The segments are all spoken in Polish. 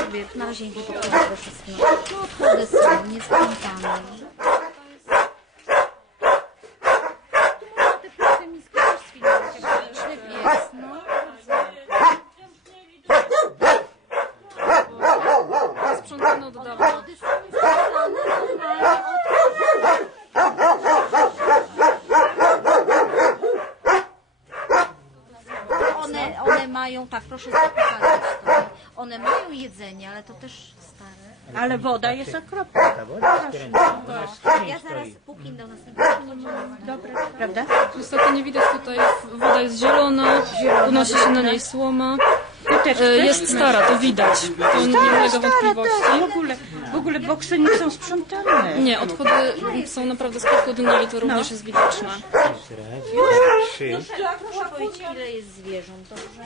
sobie na razie nie pokażę wszystkiego. No odchody są niesprzątane. Te proste miski też zwinąć, jak ślep jest, no. Sprzątano od dawna. One mają, tak, proszę pokazać tutaj. One mają jedzenie, ale to też stare. Ale woda jest okropna. Ja zaraz póki do następnego. Dobre, prawda? Niestety nie widać tutaj, woda jest zielona, unosi się na niej słoma. Jest stara, to widać. To nie ulega wątpliwości. W ogóle boksy nie są sprzątane. Nie, odchody są naprawdę z kilku dni i to również jest widoczne. Proszę powiedzieć, ile jest zwierząt, dobrze?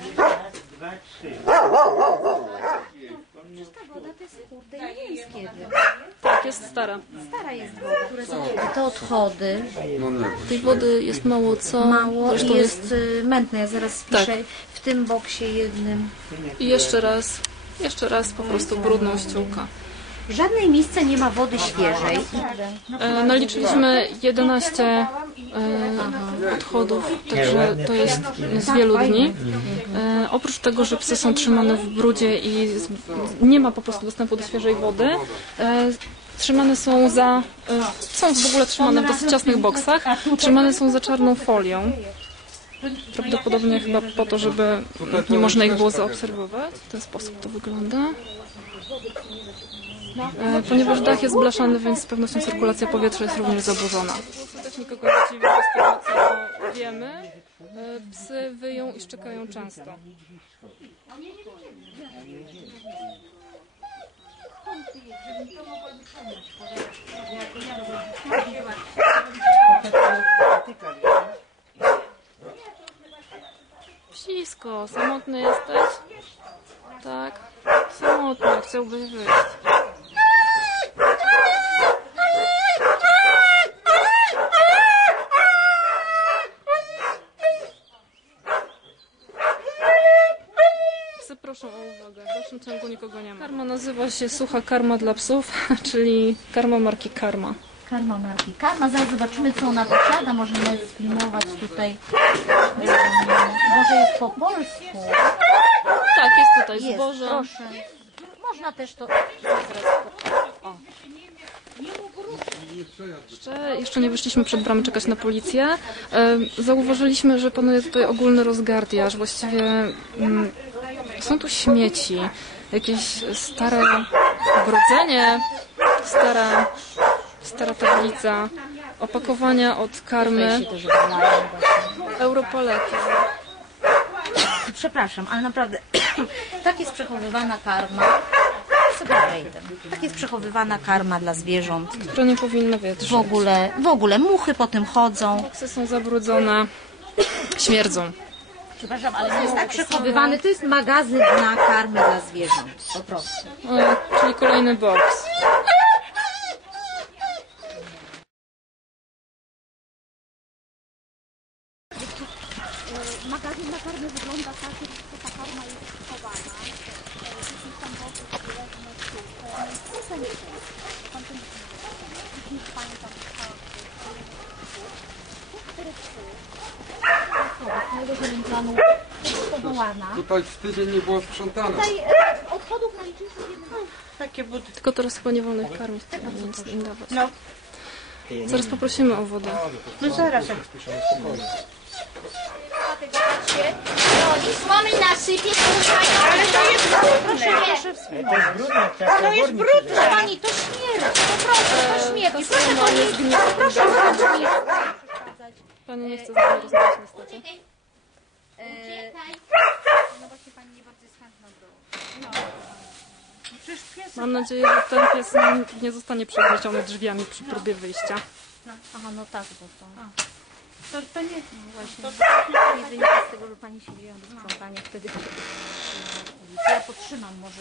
Przecież ta woda to jest kurde, nie wiem z kiedy. Tak, jest stara. Stara jest woda, które są te odchody. Tej wody jest mało co. Mało Zresztą i jest mętne. Ja zaraz spiszę Tak. w tym boksie jednym. I jeszcze raz po prostu brudną ściółka. W żadnej miejsce nie ma wody świeżej. Naliczyliśmy 11 odchodów, także to jest z wielu dni. Oprócz tego, że psy są trzymane w brudzie i nie ma po prostu dostępu do świeżej wody, trzymane są są w ogóle trzymane w dosyć ciasnych boksach, trzymane są za czarną folią. Prawdopodobnie chyba po to, żeby nie można ich było zaobserwować. W ten sposób to wygląda. Ponieważ dach jest blaszany, więc z pewnością cyrkulacja powietrza jest również zaburzona. Też nikogo nie dziwi, bo z tego co wiemy, psy wyją i szczekają często. Psisko, samotny jesteś? Tak, samotny, chciałbyś wyjść. Psy proszą o uwagę, w dalszym ciągu nikogo nie ma. Karma nazywa się Sucha Karma dla psów, czyli karma marki Karma. Karma marki Karma. Zaraz zobaczymy, co ona posiada. Możemy sfilmować tutaj. Może jest po polsku. Tak, jest tutaj Jest, zboże. proszę. Można też to... O. Jeszcze nie wyszliśmy przed bramę czekać na policję. Zauważyliśmy, że panuje tutaj ogólny rozgardiaż. Właściwie są tu śmieci, jakieś stare ogrodzenie, stara tablica, opakowania od karmy, europalety. Przepraszam, ale naprawdę tak jest przechowywana karma. Sobie wejdę. Tak jest przechowywana karma dla zwierząt. Które nie powinno wietrzyć. W ogóle muchy po tym chodzą. Boksy są zabrudzone, śmierdzą. Przepraszam, ale jest tak przechowywany. To jest magazyn na karmę dla zwierząt. Po prostu. Czyli kolejny boks. Magazyn na karmę wygląda tak, że ta karma jest schowana. Jest tam wokół, leży na ściółkę. No i to nie jest. Pan ten pamiętam, z mojego zielonplanu powołana. Tutaj w tydzień nie było sprzątane. Tutaj odchodów naliczyliśmy Takie buty. Tylko teraz chyba nie wolno ich karmić, nic im dawać. No, Zaraz poprosimy o wodę. no zaraz. Słomy nasypie, Ale to jest brudne. To jest brudne. Pani, to śmierdzi, po prostu, to śmierdzi. Ta strona jest gnita. Proszę pani. Pani nie chce z nami rozmawiać niestety. No właśnie pani nie bardzo jest chętna do... Mam nadzieję, że ten pies nie zostanie przegnieciony drzwiami przy próbie wyjścia. Aha, no tak, bo to... To nie. No właśnie, nie wynika z tego, że pani się wzięła do sprzątania wtedy. Ja podtrzymam może.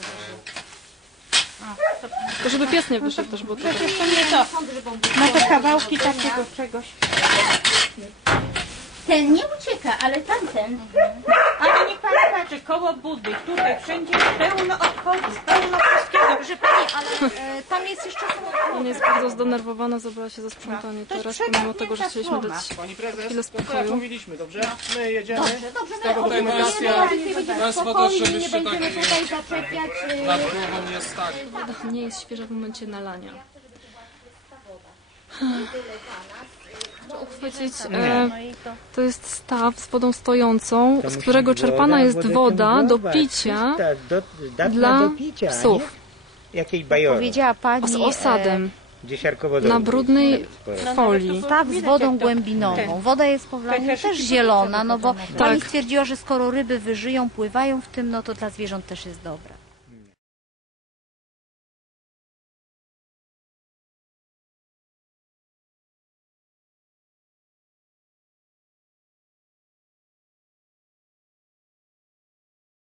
Tylko żeby pies nie wyszedł też, bo to Przecież to nie to. Ma to kawałki takiego czegoś. ten nie ucieka, ale tamten. Ale niech pan Znaczy koło budy, tutaj wszędzie pełno odchodów, pełno wszystkiego. Proszę Pani, ale tam jest jeszcze Pani jest bardzo zdenerwowana, zabrała się za sprzątanie To jest teraz, pomimo tego, że chcieliśmy przepiękna dać Pani prezes, chwilę to tak jak spokoju. mówiliśmy, dobrze? My jedziemy. Dobrze, Ta dokumentacja. Państwo też, nie żebyście będziemy tak tutaj zaczepiać. nad głową nie stali. Woda nie jest świeża w momencie nalania. Uchwycić, to jest staw z wodą stojącą, z którego czerpana jest woda do picia dla do picia, psów nie? Jakiej bajory, Powiedziała z Pani osadem gdzie siarkowodorów na brudnej sporo. folii. staw z wodą głębinową. Woda jest po wlaniu też zielona, no bo Pani Tak. stwierdziła, że skoro ryby wyżyją, pływają w tym, no to dla zwierząt też jest dobre.